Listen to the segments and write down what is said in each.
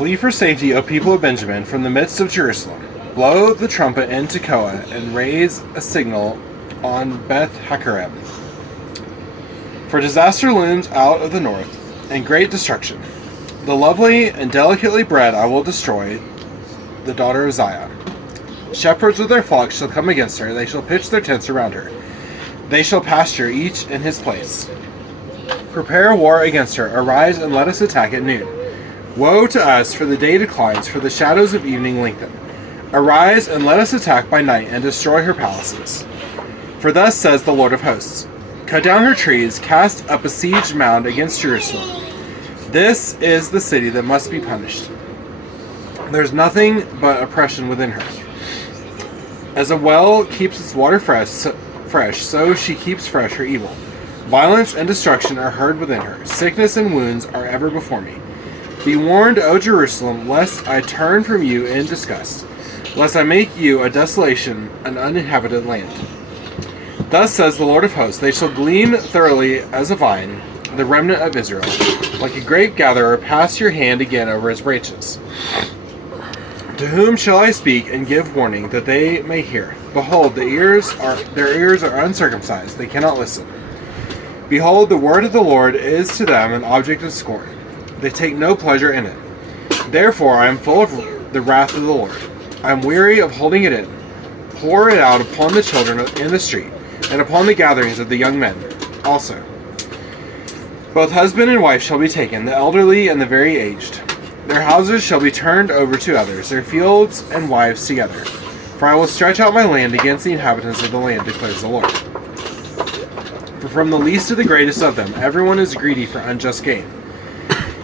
Flee for safety, O people of Benjamin, from the midst of Jerusalem. Blow the trumpet in Tekoa, and raise a signal on Beth Hakerem. For disaster looms out of the north, and great destruction. The lovely and delicately bred I will destroy, the daughter of Zion. Shepherds with their flocks shall come against her, they shall pitch their tents around her. They shall pasture each in his place. Prepare war against her, arise and let us attack at noon. Woe to us, for the day declines, for the shadows of evening lengthen. Arise and let us attack by night and destroy her palaces. For thus says the Lord of hosts, cut down her trees, cast up a siege mound against Jerusalem. This is the city that must be punished. There's nothing but oppression within her. As a well keeps its water fresh, so she keeps fresh her evil. Violence and destruction are heard within her. Sickness and wounds are ever before me. Be warned, O Jerusalem, lest I turn from you in disgust, lest I make you a desolation, an uninhabited land. Thus says the Lord of hosts, they shall glean thoroughly as a vine, the remnant of Israel. Like a grape gatherer, pass your hand again over its branches. To whom shall I speak and give warning, that they may hear? Behold, their ears are uncircumcised, they cannot listen. Behold, the word of the Lord is to them an object of scorn. They take no pleasure in it. Therefore I am full of the wrath of the Lord. I am weary of holding it in. Pour it out upon the children in the street, and upon the gatherings of the young men also. Both husband and wife shall be taken, the elderly and the very aged. Their houses shall be turned over to others, their fields and wives together. For I will stretch out my land against the inhabitants of the land, declares the Lord. For from the least to the greatest of them, everyone is greedy for unjust gain.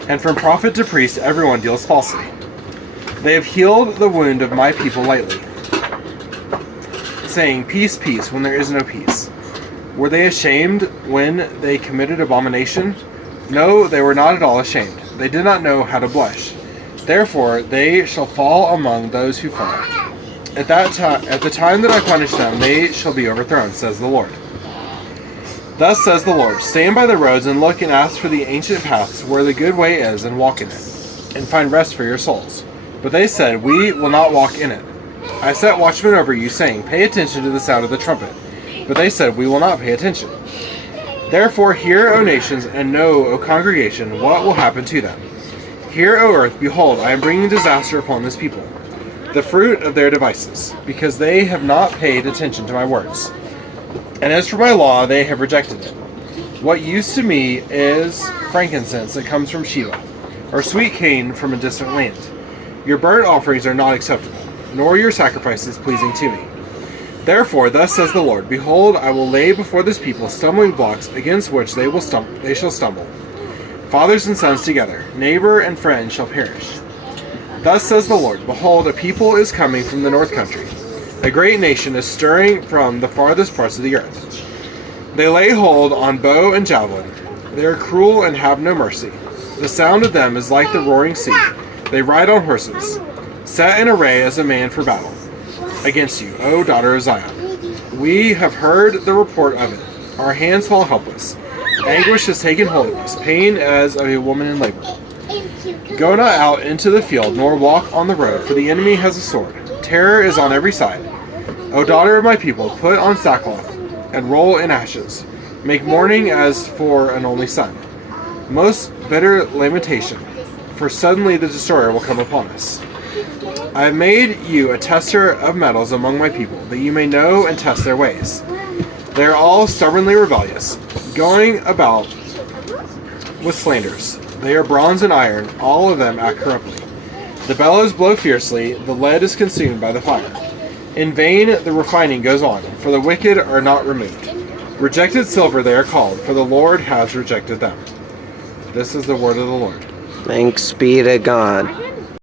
And from prophet to priest, everyone deals falsely. They have healed the wound of my people lightly, saying, peace, peace, when there is no peace. Were they ashamed when they committed abomination? No, they were not at all ashamed. They did not know how to blush. Therefore they shall fall among those who fall. At the time that I punish them, they shall be overthrown, says the Lord. Thus says the Lord, stand by the roads and look and ask for the ancient paths where the good way is, and walk in it, and find rest for your souls. But they said, we will not walk in it. I set watchmen over you, saying, pay attention to the sound of the trumpet. But they said, we will not pay attention. Therefore hear, O nations, and know, O congregation, what will happen to them. Hear, O earth, behold, I am bringing disaster upon this people, the fruit of their devices, because they have not paid attention to my words. And as for my law, they have rejected it. What use to me is frankincense that comes from Sheba, or sweet cane from a distant land? Your burnt offerings are not acceptable, nor your sacrifices pleasing to me. Therefore, thus says the Lord, behold, I will lay before this people stumbling blocks against which they shall stumble. Fathers and sons together, neighbor and friend shall perish. Thus says the Lord, behold, a people is coming from the north country. A great nation is stirring from the farthest parts of the earth. They lay hold on bow and javelin. They are cruel and have no mercy. The sound of them is like the roaring sea. They ride on horses, set in array as a man for battle. Against you, O daughter of Zion. We have heard the report of it. Our hands fall helpless. Anguish has taken hold of us, pain as of a woman in labor. Go not out into the field, nor walk on the road, for the enemy has a sword. Terror is on every side. O daughter of my people, put on sackcloth, and roll in ashes. Make mourning as for an only son. Most bitter lamentation, for suddenly the destroyer will come upon us. I have made you a tester of metals among my people, that you may know and test their ways. They are all stubbornly rebellious, going about with slanders. They are bronze and iron, all of them act corruptly. The bellows blow fiercely, the lead is consumed by the fire. In vain the refining goes on, for the wicked are not removed. Rejected silver they are called, for the Lord has rejected them. This is the word of the Lord. Thanks be to God.